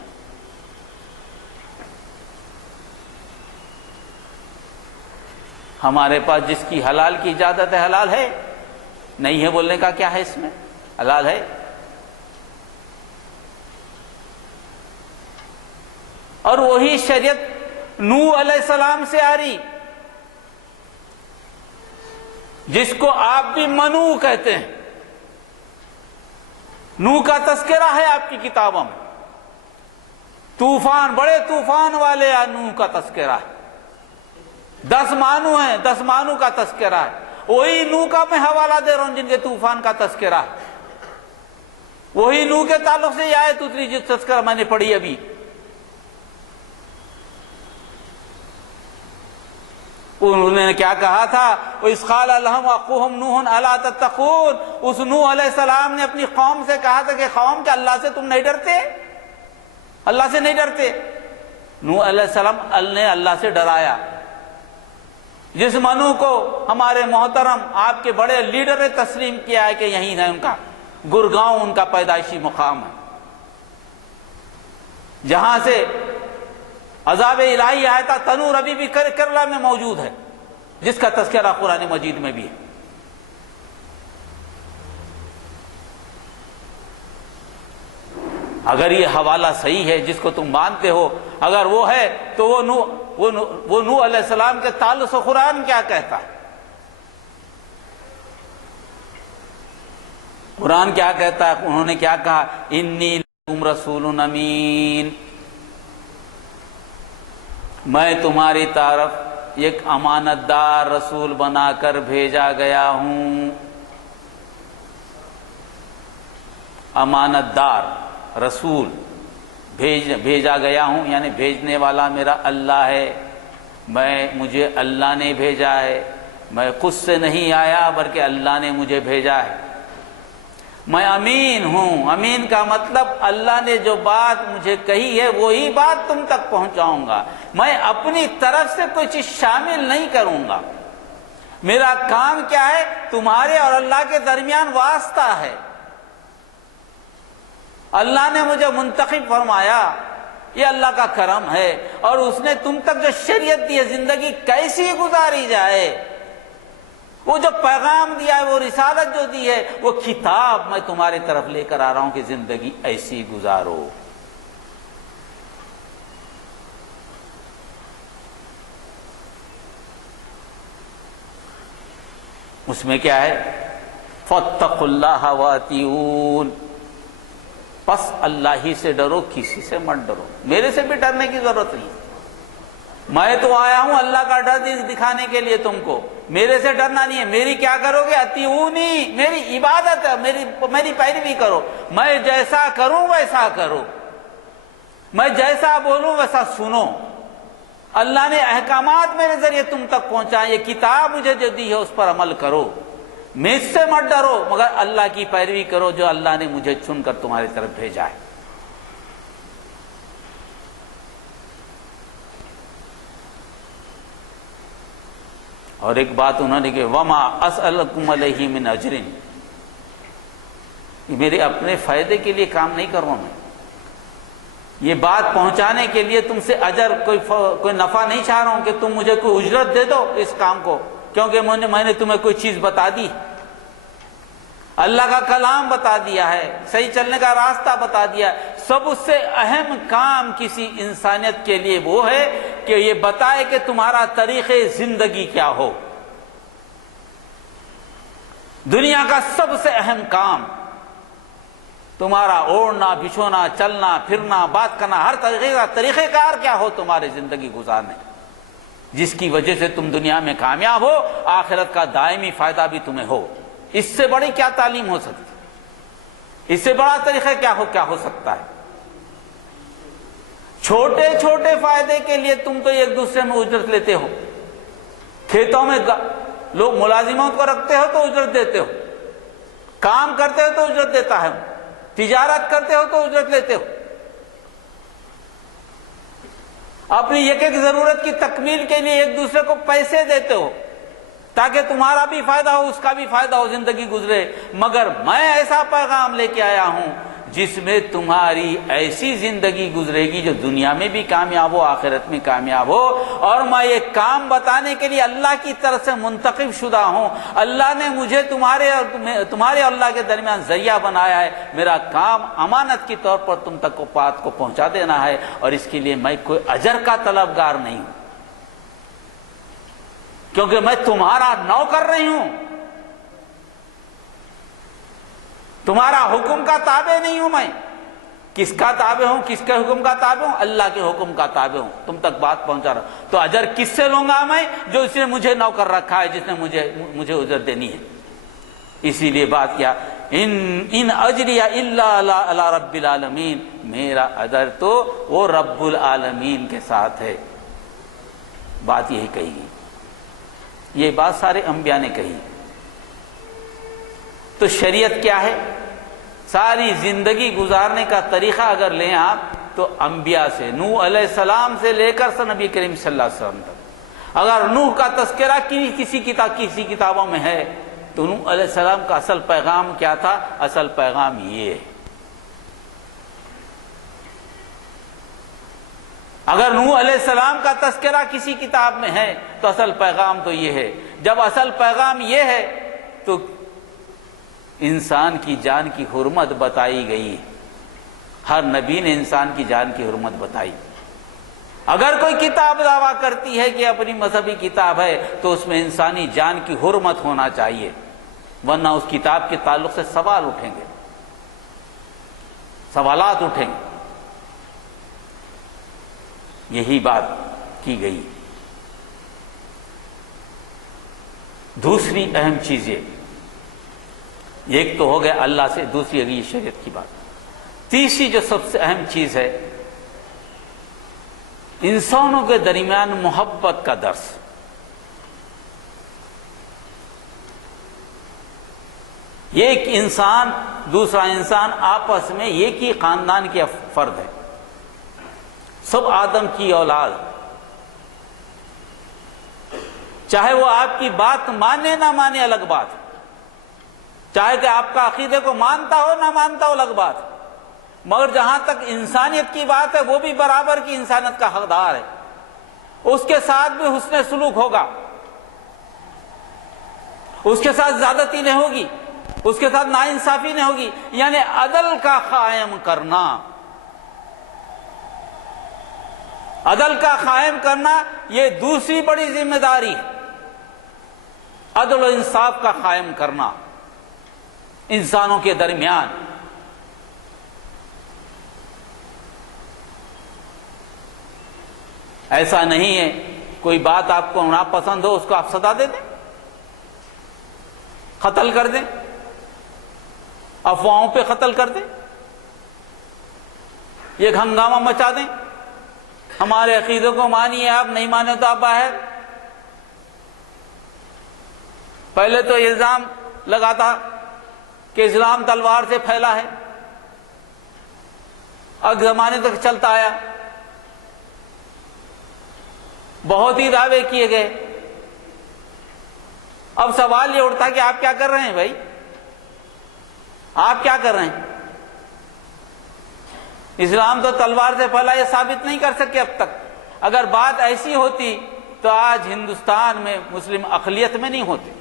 ہمارے پاس جس کی حلال کی اجازت ہے حلال ہے، نہیں ہے بولنے کا کیا ہے، اس میں حلال ہے۔ اور وہی شریعت نوح علیہ السلام سے آ رہی، جس کو آپ بھی منو کہتے ہیں۔ نوح کا تذکرہ ہے آپ کی کتابوں میں، طوفان، بڑے طوفان والے نوح کا تذکرہ ہے، 10 مانو ہیں، 10 مانو کا تذکرہ ہے۔ وہی نوح کا میں حوالہ دے رہا ہوں جن کے طوفان کا تذکرہ ہے، وہی نوح کے تعلق سے یہ آیت اتری جو تذکرہ میں نے پڑھی ابھی۔ انہوں نے کیا کہا تھا؟ وَإِذْ قَالَ لَهُمْ أَخُوهُمْ نُوحٌ أَلَا تَتَّقُونَ، اس نوح علیہ السلام نے اپنی قوم سے کہا تھا کہ قوم کہ اللہ سے تم نہیں ڈرتے، اللہ سے نہیں ڈرتے۔ نوح علیہ السلام نے اللہ سے ڈرایا۔ جس منو کو ہمارے محترم آپ کے بڑے لیڈر نے تسلیم کیا ہے کہ یہیں ہے ان کا گرگاؤں، ان کا پیدائشی مقام ہے، جہاں سے عذاب الہی آیا تھا، تنور ابھی بھی کرلا میں موجود ہے، جس کا تذکرہ قرآن مجید میں بھی ہے۔ اگر یہ حوالہ صحیح ہے جس کو تم مانتے ہو، اگر وہ ہے تو وہ نوح علیہ السلام کے تعلق سے قرآن کیا کہتا ہے؟ قرآن کیا کہتا ہے؟ انہوں نے کیا کہا؟ انی لکم رسول امین، میں تمہاری طرف ایک امانت دار رسول بنا کر بھیجا گیا ہوں۔ امانت دار رسول بھیجا گیا ہوں، یعنی بھیجنے والا میرا اللہ ہے، مجھے اللہ نے بھیجا ہے، میں خود سے نہیں آیا بلکہ اللہ نے مجھے بھیجا ہے۔ میں امین ہوں، امین کا مطلب اللہ نے جو بات مجھے کہی ہے وہی بات تم تک پہنچاؤں گا، میں اپنی طرف سے کوئی چیز شامل نہیں کروں گا۔ میرا کام کیا ہے؟ تمہارے اور اللہ کے درمیان واسطہ ہے۔ اللہ نے مجھے منتخب فرمایا، یہ اللہ کا کرم ہے، اور اس نے تم تک جو شریعت دی ہے زندگی کیسی گزاری جائے، وہ جو پیغام دیا ہے، وہ رسالت جو دی ہے، وہ کتاب میں تمہاری طرف لے کر آ رہا ہوں کہ زندگی ایسی گزارو۔ اس میں کیا ہے؟ فَاتَّقُوا اللَّهَ وَأَطِیعُونِ، پس اللہ ہی سے ڈرو، کسی سے مت ڈرو، میرے سے بھی ڈرنے کی ضرورت نہیں، میں تو آیا ہوں اللہ کا ڈر دکھانے کے لیے تم کو، میرے سے ڈرنا نہیں ہے۔ میری کیا کرو گے؟ اطیعونی، میری عبادت ہے، میری پیروی کرو، میں جیسا کروں ویسا کرو، میں جیسا بولوں ویسا سنو۔ اللہ نے احکامات میرے ذریعے تم تک پہنچائے، یہ کتاب مجھے جو دی ہے اس پر عمل کرو، مجھ سے مت ڈرو مگر اللہ کی پیروی کرو جو اللہ نے مجھے چن کر تمہاری طرف بھیجا ہے۔ اور ایک بات انہوں نے کہ وما اسألکم علیہ من اجر، میرے اپنے فائدے کے لیے کام نہیں کر رہا ہوں میں، یہ بات پہنچانے کے لیے تم سے اجر کوئی نفع نہیں چاہ رہا ہوں کہ تم مجھے کوئی اجرت دے دو اس کام کو، کیونکہ میں نے تمہیں کوئی چیز بتا دی، اللہ کا کلام بتا دیا ہے، صحیح چلنے کا راستہ بتا دیا ہے۔ سب اس سے اہم کام کسی انسانیت کے لیے وہ ہے کہ یہ بتائے کہ تمہارا طریقہ زندگی کیا ہو۔ دنیا کا سب سے اہم کام تمہارا اوڑھنا بچھونا، چلنا پھرنا، بات کرنا، ہر طریقے کا طریقہ کار کیا ہو تمہارے زندگی گزارنے، جس کی وجہ سے تم دنیا میں کامیاب ہو، آخرت کا دائمی فائدہ بھی تمہیں ہو۔ اس سے بڑی کیا تعلیم ہو سکتی، اس سے بڑا طریقہ کیا ہو سکتا ہے؟ چھوٹے چھوٹے فائدے کے لیے تم تو ایک دوسرے میں اجرت لیتے ہو، کھیتوں میں لوگ ملازموں کو رکھتے ہو تو اجرت دیتے ہو، کام کرتے ہو تو اجرت دیتا ہے، تجارت کرتے ہو تو اجرت لیتے ہو، اپنی ایک ایک ضرورت کی تکمیل کے لیے ایک دوسرے کو پیسے دیتے ہو تاکہ تمہارا بھی فائدہ ہو، اس کا بھی فائدہ ہو، زندگی گزرے۔ مگر میں ایسا پیغام لے کے آیا ہوں جس میں تمہاری ایسی زندگی گزرے گی جو دنیا میں بھی کامیاب ہو، آخرت میں کامیاب ہو۔ اور میں یہ کام بتانے کے لیے اللہ کی طرف سے منتخب شدہ ہوں، اللہ نے مجھے تمہارے اور اللہ کے درمیان ذریعہ بنایا ہے، میرا کام امانت کے طور پر تم تک بات کو پہنچا دینا ہے، اور اس کے لیے میں کوئی اجر کا طلبگار نہیں ہوں، کیونکہ میں تمہارا نوکر نہیں ہوں، تمہارا حکم کا تابع نہیں ہوں۔ میں کس کا تابع ہوں، کس کے حکم کا تابع ہوں؟ اللہ کے حکم کا تابع ہوں، تم تک بات پہنچا رہا ہوں۔ تو اجر کس سے لوں گا میں؟ جو اس نے مجھے نوکر رکھا ہے، جس نے مجھے اجر دینی ہے۔ اسی لیے بات کیا، ان اجری الا علی رب العالمین، میرا اجر تو وہ رب العالمین کے ساتھ ہے۔ بات یہی کہی گئی، یہ بات سارے انبیاء نے کہی۔ تو شریعت کیا ہے؟ ساری زندگی گزارنے کا طریقہ اگر لیں آپ تو انبیاء سے، نوح علیہ السلام سے لے کر نبی کریم صلی اللہ علیہ وسلم تک، اگر نوح کا تذکرہ کسی کتابوں میں ہے تو نوح علیہ السلام کا اصل پیغام کیا تھا؟ اصل پیغام یہ ہے۔ اگر نوح علیہ السلام کا تذکرہ کسی کتاب میں ہے تو اصل پیغام تو یہ ہے۔ جب اصل پیغام یہ ہے تو انسان کی جان کی حرمت بتائی گئی، ہر نبی نے انسان کی جان کی حرمت بتائی۔ اگر کوئی کتاب دعویٰ کرتی ہے کہ اپنی مذہبی کتاب ہے تو اس میں انسانی جان کی حرمت ہونا چاہیے، ورنہ اس کتاب کے تعلق سے سوال اٹھیں گے، سوالات اٹھیں گے۔ یہی بات کی گئی۔ دوسری اہم چیز یہ، ایک تو ہو گیا اللہ سے، دوسری اگلی شریعت کی بات۔ تیسری جو سب سے اہم چیز ہے، انسانوں کے درمیان محبت کا درس۔ ایک انسان دوسرا انسان آپس میں ایک ہی خاندان کے فرد ہے، سب آدم کی اولاد، چاہے وہ آپ کی بات مانے نہ مانے الگ بات، چاہے کہ آپ کا عقیدے کو مانتا ہو نہ مانتا ہو الگ بات، مگر جہاں تک انسانیت کی بات ہے وہ بھی برابر کی انسانیت کا حقدار ہے، اس کے ساتھ بھی حسن سلوک ہوگا، اس کے ساتھ زیادتی نہیں ہوگی، اس کے ساتھ ناانصافی نہیں ہوگی، یعنی عدل کا قائم کرنا، عدل کا قائم کرنا یہ دوسری بڑی ذمہ داری ہے۔ عدل و انصاف کا قائم کرنا انسانوں کے درمیان۔ ایسا نہیں ہے کوئی بات آپ کو ناپسند ہو اس کو آپ سزا دے دیں، قتل کر دیں، افواہوں پہ قتل کر دیں، ایک ہنگامہ مچا دیں، ہمارے عقیدے کو مانیے، آپ نہیں مانے تو آپ باہر۔ پہلے تو الزام لگاتا کہ اسلام تلوار سے پھیلا ہے، اب زمانے تک چلتا آیا، بہت ہی دعوے کیے گئے۔ اب سوال یہ اٹھتا کہ آپ کیا کر رہے ہیں بھائی، آپ کیا کر رہے ہیں؟ اسلام تو تلوار سے پھیلا، یہ ثابت نہیں کر سکے اب تک۔ اگر بات ایسی ہوتی تو آج ہندوستان میں مسلم اقلیت میں نہیں ہوتے،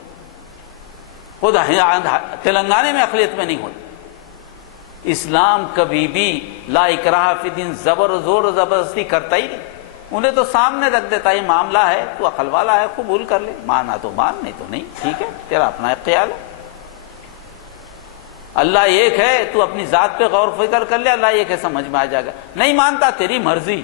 خود تلنگانے میں اقلیت میں نہیں ہوتے۔ اسلام کبھی بھی لا اکراہ فی الدین زبر و زور و زبردستی کرتا ہی نہیں، انہیں تو سامنے رکھ دیتا، یہ معاملہ ہے، تو عقل والا ہے، قبول کر لے، مانا تو مان، نہیں تو نہیں، ٹھیک ہے، تیرا اپنا خیال ہے۔ اللہ ایک ہے، تو اپنی ذات پہ غور و فکر کر لے، اللہ ایک ہے، سمجھ میں آ جائے گا۔ نہیں مانتا، تیری مرضی،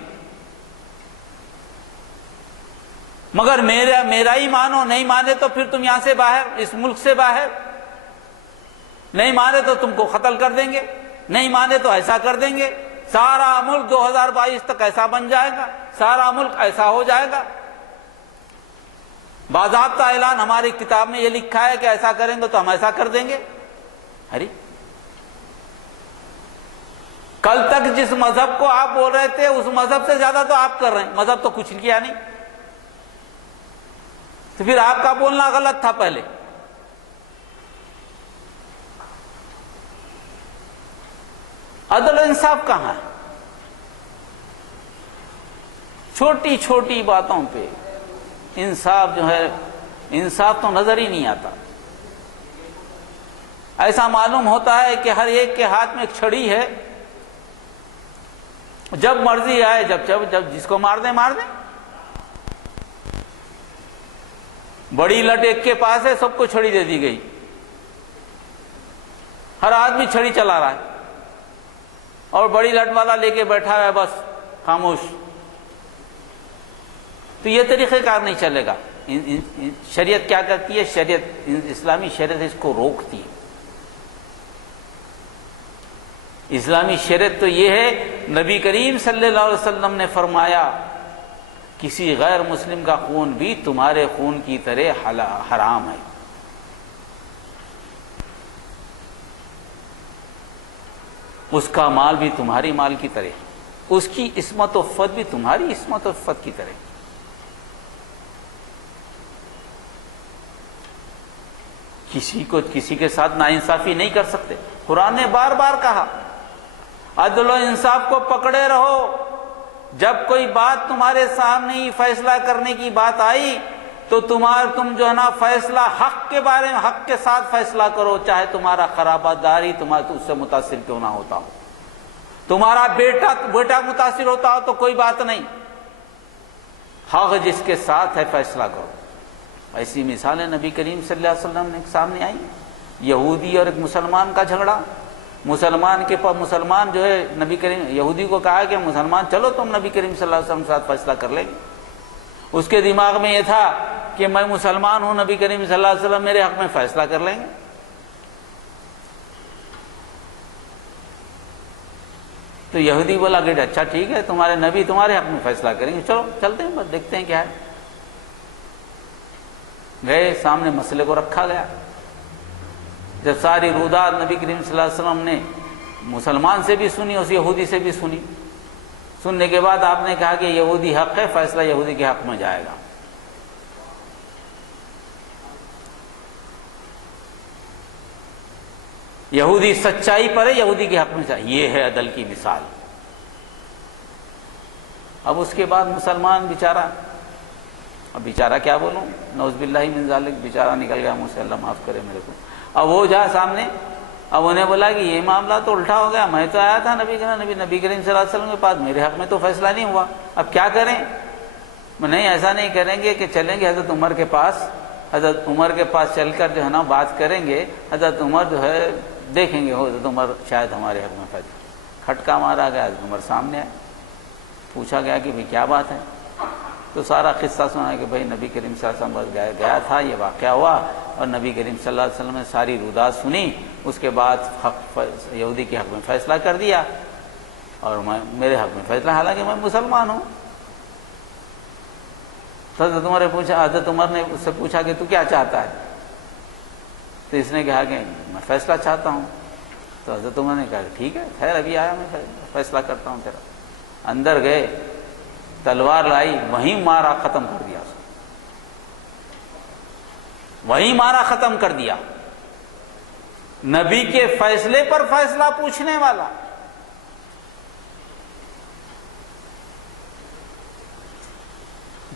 مگر میرا ہی مانو، نہیں مانے تو پھر تم یہاں سے باہر، اس ملک سے باہر، نہیں مانے تو تم کو قتل کر دیں گے، نہیں مانے تو ایسا کر دیں گے، سارا ملک 2022 تک ایسا بن جائے گا، سارا ملک ایسا ہو جائے گا۔ باضابطہ اعلان ہماری کتاب میں یہ لکھا ہے کہ ایسا کریں گے تو ہم ایسا کر دیں گے۔ ارے کل تک جس مذہب کو آپ بول رہے تھے اس مذہب سے زیادہ تو آپ کر رہے ہیں، مذہب تو کچھ کیا نہیں، تو پھر آپ کا بولنا غلط تھا پہلے۔ عدل و انصاف کہاں ہے؟ چھوٹی چھوٹی باتوں پہ انصاف جو ہے، انصاف تو نظر ہی نہیں آتا۔ ایسا معلوم ہوتا ہے کہ ہر ایک کے ہاتھ میں ایک چھڑی ہے، جب مرضی آئے، جب جس کو مار دیں مار دیں۔ بڑی لٹ ایک کے پاس ہے، سب کو چھڑی دے دی گئی، ہر آدمی چھڑی چلا رہا ہے، اور بڑی لٹ والا لے کے بیٹھا ہے بس خاموش۔ تو یہ طریقہ کار نہیں چلے گا۔ شریعت کیا کرتی ہے؟ شریعت، اسلامی شریعت اس کو روکتی ہے۔ اسلامی شریعت تو یہ ہے، نبی کریم صلی اللہ علیہ وسلم نے فرمایا کسی غیر مسلم کا خون بھی تمہارے خون کی طرح حرام ہے۔ اس کا مال بھی تمہاری مال کی طرح، اس کی عصمت و عفت بھی تمہاری عصمت و عفت کی طرح۔ کسی کے ساتھ ناانصافی نہیں کر سکتے۔ قرآن نے بار بار کہا عدل و انصاف کو پکڑے رہو، جب کوئی بات تمہارے سامنے ہی فیصلہ کرنے کی بات آئی تو تم جو ہے نا فیصلہ حق کے بارے میں حق کے ساتھ فیصلہ کرو، چاہے تمہارا قرابہ داری تمہارا اس سے متاثر کیوں نہ ہوتا ہو، تمہارا بیٹا متاثر ہوتا ہو تو کوئی بات نہیں، حق جس کے ساتھ ہے فیصلہ کرو۔ ایسی مثالیں نبی کریم صلی اللہ علیہ وسلم نے سامنے آئی۔ یہودی اور ایک مسلمان کا جھگڑا، مسلمان جو ہے نبی کریم، یہودی کو کہا کہ مسلمان چلو تم نبی کریم صلی اللہ علیہ وسلم کے ساتھ فیصلہ کر لیں گے۔ اس کے دماغ میں یہ تھا کہ میں مسلمان ہوں، نبی کریم صلی اللہ علیہ وسلم میرے حق میں فیصلہ کر لیں گے۔ تو یہودی بولا کہ اچھا ٹھیک ہے، تمہارے نبی تمہارے حق میں فیصلہ کریں گے، چلو چلتے ہیں، بس دیکھتے ہیں کیا ہے۔ گئے، سامنے مسئلے کو رکھا گیا۔ جب ساری رودات نبی کریم صلی اللہ علیہ وسلم نے مسلمان سے بھی سنی، اس یہودی سے بھی سنی، سننے کے بعد آپ نے کہا کہ یہودی حق ہے، فیصلہ یہودی کے حق میں جائے گا۔ یہودی سچائی پر ہے، یہودی کے حق میں جائے، یہ ہے عدل کی مثال۔ اب اس کے بعد مسلمان بیچارہ، اب بیچارہ کیا بولوں، نعوذ باللہ من ذالک، بیچارہ نکل گیا منہ سے، اللہ معاف کرے میرے کو۔ اب وہ جا سامنے، اب انہیں بولا کہ یہ معاملہ تو الٹا ہو گیا، میں تو آیا تھا نبی کریم صلی اللہ علیہ وسلم کے پاس، میرے حق میں تو فیصلہ نہیں ہوا، اب کیا کریں؟ نہیں، ایسا نہیں کریں گے کہ چلیں گے حضرت عمر کے پاس، حضرت عمر کے پاس چل کر جو ہے نا بات کریں گے، حضرت عمر جو ہے دیکھیں گے، حضرت عمر شاید ہمارے حق میں فیصلہ۔ کھٹکا مارا گیا، حضرت عمر سامنے آئے، پوچھا گیا کہ بھئی کیا بات ہے؟ تو سارا قصہ سنا کہ بھائی نبی کریم صلی اللہ علیہ وسلم گیا تھا، یہ واقعہ ہوا، اور نبی کریم صلی اللہ علیہ وسلم نے ساری رودات سنی، اس کے بعد یہودی کے حق میں فیصلہ کر دیا، اور میرے حق میں فیصلہ، حالانکہ میں مسلمان ہوں۔ تو حضرت عمر نے اس سے پوچھا کہ تو کیا چاہتا ہے؟ تو اس نے کہا کہ میں فیصلہ چاہتا ہوں۔ تو حضرت عمر نے کہا ٹھیک ہے، خیر ابھی آیا، میں فیصلہ کرتا ہوں تیرا۔ اندر گئے، تلوار لائی، وہیں مارا، ختم کر دیا، وہیں مارا ختم کر دیا۔ نبی کے فیصلے پر فیصلہ پوچھنے والا،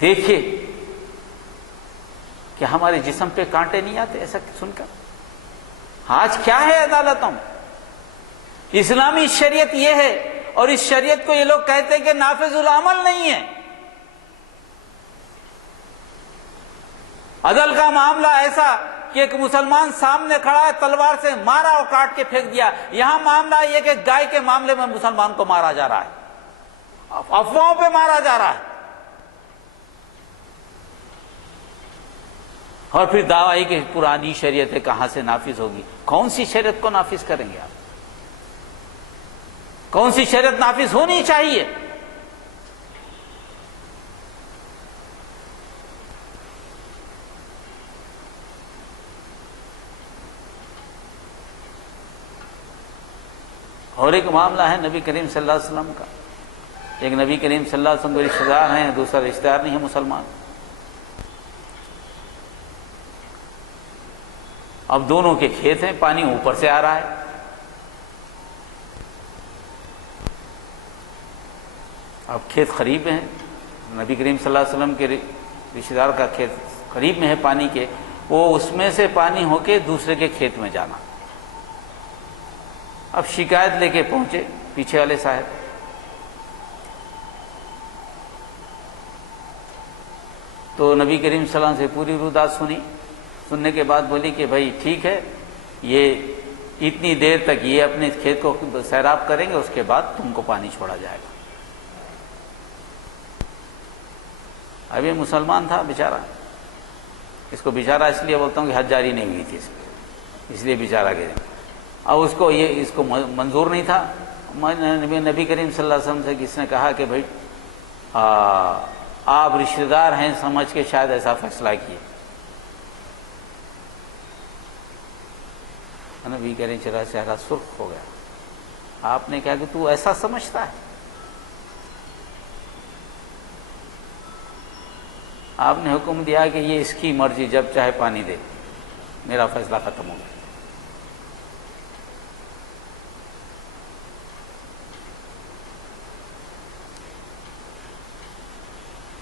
دیکھیے کہ ہمارے جسم پہ کانٹے نہیں آتے ایسا سن کر. آج کیا ہے عدالتوں میں؟ اسلامی شریعت یہ ہے، اور اس شریعت کو یہ لوگ کہتے ہیں کہ نافذ العمل نہیں ہے. عدل کا معاملہ ایسا کہ ایک مسلمان سامنے کھڑا ہے، تلوار سے مارا اور کاٹ کے پھینک دیا. یہاں معاملہ یہ کہ گائے کے معاملے میں مسلمان کو مارا جا رہا ہے، افواہوں پہ مارا جا رہا ہے، اور پھر دعویٰ کہ پرانی شریعتیں کہاں سے نافذ ہوگی. کون سی شریعت کو نافذ کریں گے آپ؟ کون سی شریعت نافذ ہونی چاہیے؟ اور ایک معاملہ ہے نبی کریم صلی اللہ علیہ وسلم کا. ایک نبی کریم صلی اللہ علیہ وسلم کے رشتہ دار ہیں، دوسرا رشتہ دار نہیں ہے مسلمان. اب دونوں کے کھیت ہیں، پانی اوپر سے آ رہا ہے. اب کھیت قریب ہیں، نبی کریم صلی اللہ علیہ وسلم کے رشتہ دار کا کھیت قریب میں ہے پانی کے، وہ اس میں سے پانی ہو کے دوسرے کے کھیت میں جانا. اب شکایت لے کے پہنچے پیچھے والے صاحب. تو نبی کریم صلی اللہ علیہ وسلم سے پوری رودات سنی. سننے کے بعد بولی کہ بھائی ٹھیک ہے، یہ اتنی دیر تک یہ اپنے کھیت کو سیراب کریں گے، اس کے بعد تم کو پانی چھوڑا جائے گا. اب یہ مسلمان تھا بیچارہ، اس کو بیچارہ اس لیے بولتا ہوں کہ حد جاری نہیں ہوئی تھی اس لیے بیچارہ گئے. اب اس کو منظور نہیں تھا. نبی کریم صلی اللہ علیہ وسلم سے کس نے کہا کہ بھائی آپ رشتہ دار ہیں سمجھ کے شاید ایسا فیصلہ کیے. نبی کریم چلا چہرہ سرخ ہو گیا. آپ نے کہا کہ تو ایسا سمجھتا ہے؟ آپ نے حکم دیا کہ یہ اس کی مرضی، جب چاہے پانی دے، میرا فیصلہ ختم ہو گیا.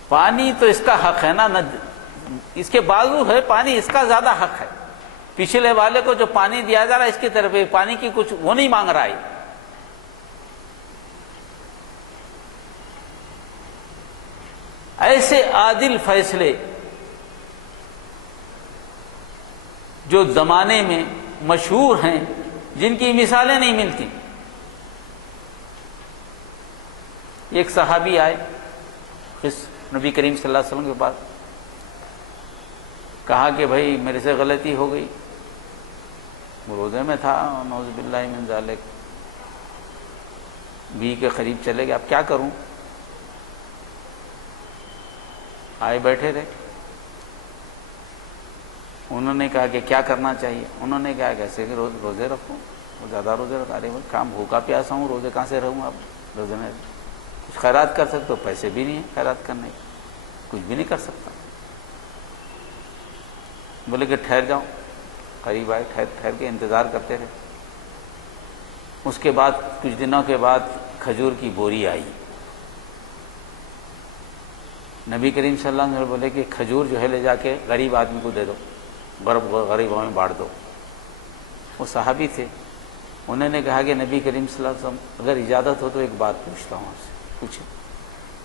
پانی تو اس کا حق ہے نا، اس کے بازو ہے پانی، اس کا زیادہ حق ہے. پچھلے والے کو جو پانی دیا جا رہا ہے اس کی طرف پانی کی کچھ وہ نہیں مانگ رہا ہے. ایسے عادل فیصلے جو زمانے میں مشہور ہیں، جن کی مثالیں نہیں ملتی. ایک صحابی آئے نبی کریم صلی اللہ علیہ وسلم کے پاس، کہا کہ بھائی میرے سے غلطی ہو گئی، روزے میں تھا، نعوذ باللہ من ذالک، بھی کے قریب چلے گئے، اب کیا کروں؟ آئے بیٹھے رہے. انہوں نے کہا کہ کیا کرنا چاہیے؟ انہوں نے کہا کیسے کہ روزے رکھوں. وہ زیادہ روزے رکھا رہے، کام بھوکا پیاسا ہوں، روزے کہاں سے رہوں؟ اب روزے میں کچھ خیرات کر سکتے ہو؟ پیسے بھی نہیں ہیں خیرات کرنے، کچھ بھی نہیں کر سکتا. بولے کہ ٹھہر جاؤ. قریب آئے، ٹھہر کے انتظار کرتے رہے. اس کے بعد کچھ دنوں کے بعد کھجور کی بوری آئی. نبی کریم صلی اللہ علیہ وسلم بولے کہ کھجور جو ہے لے جا کے غریب آدمی کو دے دو، غریبوں میں بانٹ دو. وہ صحابی تھے. انہوں نے کہا کہ نبی کریم صلی اللہ علیہ وسلم اگر اجازت ہو تو ایک بات پوچھتا ہوں آپ سے. پوچھے.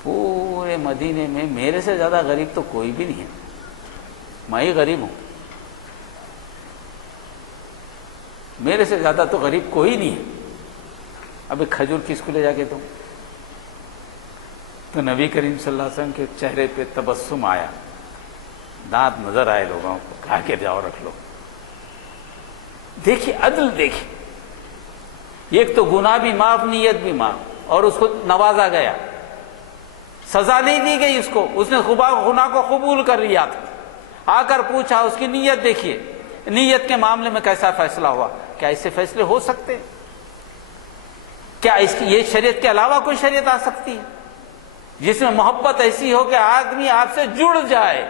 پورے مدینے میں میرے سے زیادہ غریب تو کوئی بھی نہیں ہے، میں ہی غریب ہوں. میرے سے زیادہ تو غریب کوئی نہیں ہے، اب ایک کھجور کس کو لے جا کے دوں؟ تو نبی کریم صلی اللہ علیہ وسلم کے چہرے پہ تبسم آیا، دانت نظر آئے لوگوں کو. کہا کہ جاؤ رکھ لو. دیکھیے عدل، دیکھیے ایک تو گناہ بھی معاف، نیت بھی معاف، اور اس کو نوازا گیا، سزا نہیں دی گئی اس کو. اس نے گناہ کو قبول کر لیا تھا. آ کر پوچھا، اس کی نیت دیکھیے، نیت کے معاملے میں کیسا فیصلہ ہوا. کیا ایسے فیصلے ہو سکتے؟ کیا یہ شریعت کے علاوہ کوئی شریعت آ سکتی ہے جس میں محبت ایسی ہو کہ آدمی آپ سے جڑ جائے؟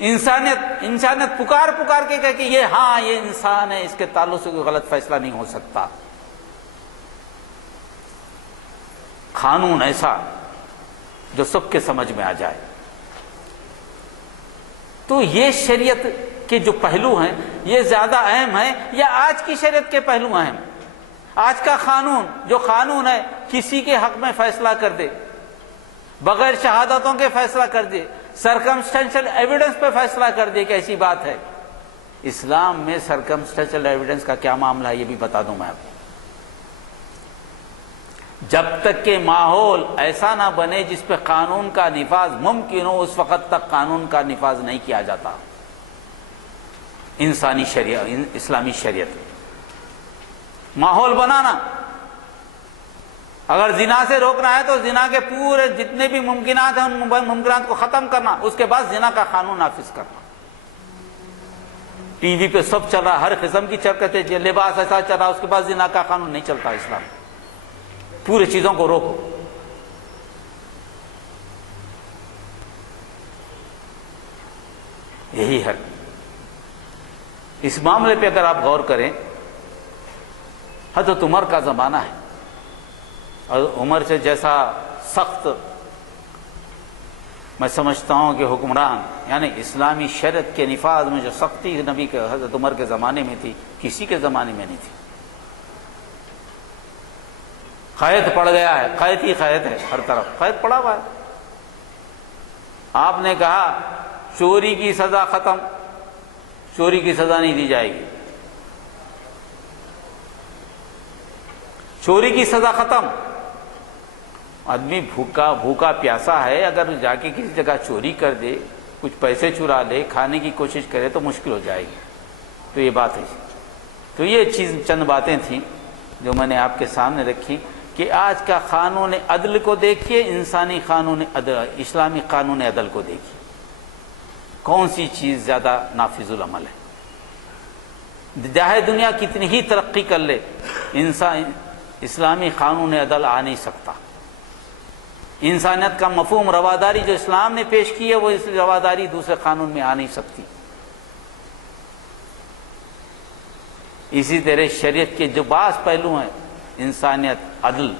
انسانیت پکار کے کہے کہ یہ ہاں یہ انسان ہے، اس کے تعلق سے کوئی غلط فیصلہ نہیں ہو سکتا. قانون ایسا جو سب کے سمجھ میں آ جائے. تو یہ شریعت کے جو پہلو ہیں یہ زیادہ اہم ہیں یا آج کی شریعت کے پہلو اہم؟ آج کا قانون جو قانون ہے کسی کے حق میں فیصلہ کر دے، بغیر شہادتوں کے فیصلہ کر دے، سرکمسٹینشل ایویڈنس پہ فیصلہ کر دے، کیسی بات ہے؟ اسلام میں سرکمسٹینشل ایویڈنس کا کیا معاملہ ہے یہ بھی بتا دوں میں آپ کو۔ جب تک کہ ماحول ایسا نہ بنے جس پہ قانون کا نفاذ ممکن ہو، اس وقت تک قانون کا نفاذ نہیں کیا جاتا۔ انسانی شریعت، اسلامی شریعت ماحول بنانا، اگر زنا سے روکنا ہے تو زنا کے پورے جتنے بھی ممکنات ہیں ان ممکنات کو ختم کرنا، اس کے بعد زنا کا قانون نافذ کرنا۔ ٹی وی پہ سب چل رہا، ہر قسم کی چرکتیں، لباس ایسا چل رہا، اس کے بعد زنا کا قانون نہیں چلتا اسلام۔ پوری چیزوں کو روکو۔ یہی ہے اس معاملے پہ اگر آپ غور کریں، حضرت عمر کا زمانہ ہے، اور عمر سے جیسا سخت میں سمجھتا ہوں کہ حکمران، یعنی اسلامی شریعت کے نفاذ میں جو سختی نبی کے حضرت عمر کے زمانے میں تھی، کسی کے زمانے میں نہیں تھی۔ قید پڑ گیا ہے، قید ہی قید ہے، ہر طرف قید پڑا ہوا ہے۔ آپ نے کہا چوری کی سزا ختم، چوری کی سزا نہیں دی جائے گی، چوری کی سزا ختم۔ آدمی بھوکا پیاسا ہے، اگر جا کے کسی جگہ چوری کر دے، کچھ پیسے چرا لے، کھانے کی کوشش کرے تو مشکل ہو جائے گی۔ تو یہ بات ہے۔ تو یہ چیز چند باتیں تھیں جو میں نے آپ کے سامنے رکھی کہ آج کا قانون عدل کو دیکھیے، انسانی قانون عدل، اسلامی قانون عدل کو دیکھیے، کون سی چیز زیادہ نافذ العمل ہے؟ چاہے دنیا کتنی ہی ترقی کر لے، اسلامی قانون عدل آ نہیں سکتا۔ انسانیت کا مفہوم، رواداری جو اسلام نے پیش کی ہے، وہ اس رواداری دوسرے قانون میں آ نہیں سکتی۔ اسی طرح شریعت کے جو بعض پہلو ہیں، انسانیت، عدل،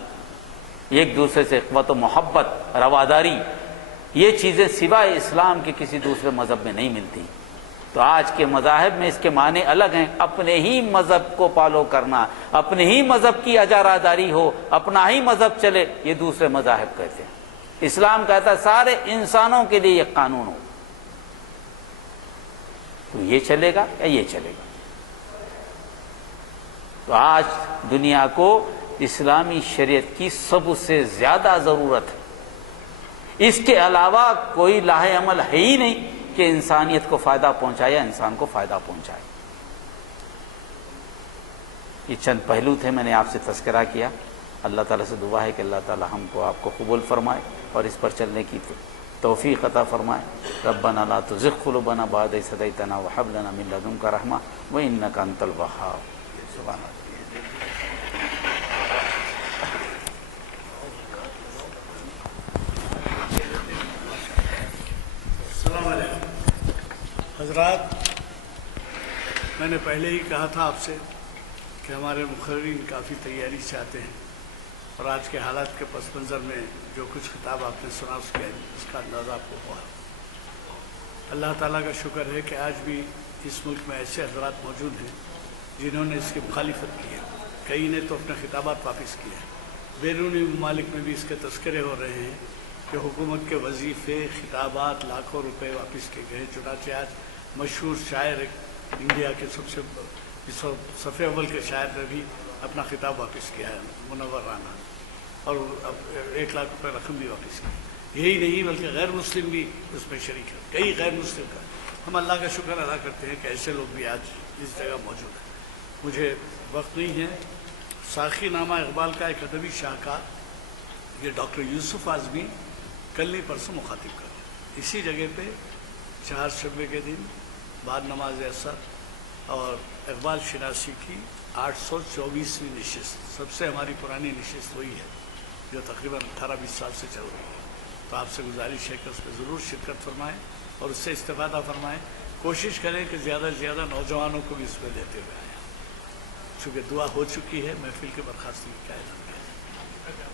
ایک دوسرے سے اخوت و محبت، رواداری، یہ چیزیں سوائے اسلام کے کسی دوسرے مذہب میں نہیں ملتی۔ تو آج کے مذاہب میں اس کے معنی الگ ہیں۔ اپنے ہی مذہب کو فالو کرنا، اپنے ہی مذہب کی اجاراداری ہو، اپنا ہی مذہب چلے، یہ دوسرے مذاہب کہتے ہیں۔ اسلام کہتا ہے سارے انسانوں کے لیے یہ قانون ہو۔ تو یہ چلے گا یا یہ چلے گا؟ تو آج دنیا کو اسلامی شریعت کی سب سے زیادہ ضرورت ہے۔ اس کے علاوہ کوئی لاہ عمل ہے ہی نہیں کہ انسانیت کو فائدہ پہنچائے یا انسان کو فائدہ پہنچائے۔ یہ چند پہلو تھے، میں نے آپ سے تذکرہ کیا۔ اللہ تعالیٰ سے دعا ہے کہ اللہ تعالیٰ ہم کو آپ کو قبول فرمائے اور اس پر چلنے کی توفیق عطا فرمائے۔ ربنا لا تزغ قلوبنا بعد إذ هديتنا وهب لنا من لدنك رحمة وإنك أنت الوهاب۔ سبحان اللہ۔ السلام علیکم حضرات، میں نے پہلے ہی کہا تھا آپ سے کہ ہمارے مقررین کافی تیاری سے آتے ہیں، اور آج کے حالات کے پس منظر میں جو کچھ خطاب آپ نے سنا اس کا اندازہ آپ کو ہوا۔ اللہ تعالیٰ کا شکر ہے کہ آج بھی اس ملک میں ایسے حضرات موجود ہیں جنہوں نے اس کی مخالفت کی ہے۔ کئی نے تو اپنے خطابات واپس کیے ہیں۔ بیرونی ممالک میں بھی اس کے تذکرے ہو رہے ہیں کہ حکومت کے وظیفے، خطابات لاکھوں روپے واپس کیے گئے۔ چنانچہ آج مشہور شاعر انڈیا کے سب سے صفحے اول کے شاعر نے بھی اپنا خطاب واپس کیا ہے، منور رانا، اور 1 لاکھ روپے رقم بھی واپس کی۔ یہی نہیں بلکہ غیر مسلم بھی اس میں شریک ہے، کئی غیر مسلم کا۔ ہم اللہ کا شکر ادا کرتے ہیں کہ ایسے لوگ بھی آج اس جگہ موجود ہیں۔ مجھے وقت نہیں ہے، ساقی نامہ اقبال کا ایک ادبی شاہکار یہ ڈاکٹر یوسف اعظمی کل نہیں پرسوں مخاطب کر رہے ہیں اسی جگہ پہ 4 شبے کے دن بعد نماز عصر، اور اقبال شناسی کی 824ویں نشست، سب سے ہماری پرانی نشست وہی ہے جو تقریباً 18-20 سال سے چل رہی ہے۔ تو آپ سے گزارش ہے کہ اس میں ضرور شرکت فرمائیں اور اس سے استفادہ فرمائیں۔ کوشش کریں کہ زیادہ سے زیادہ نوجوانوں کو بھی اس میں دیتے ہوئے آئیں۔ چونکہ دعا ہو چکی ہے، محفل کے برخاستگی کا اعلان کیا جائے۔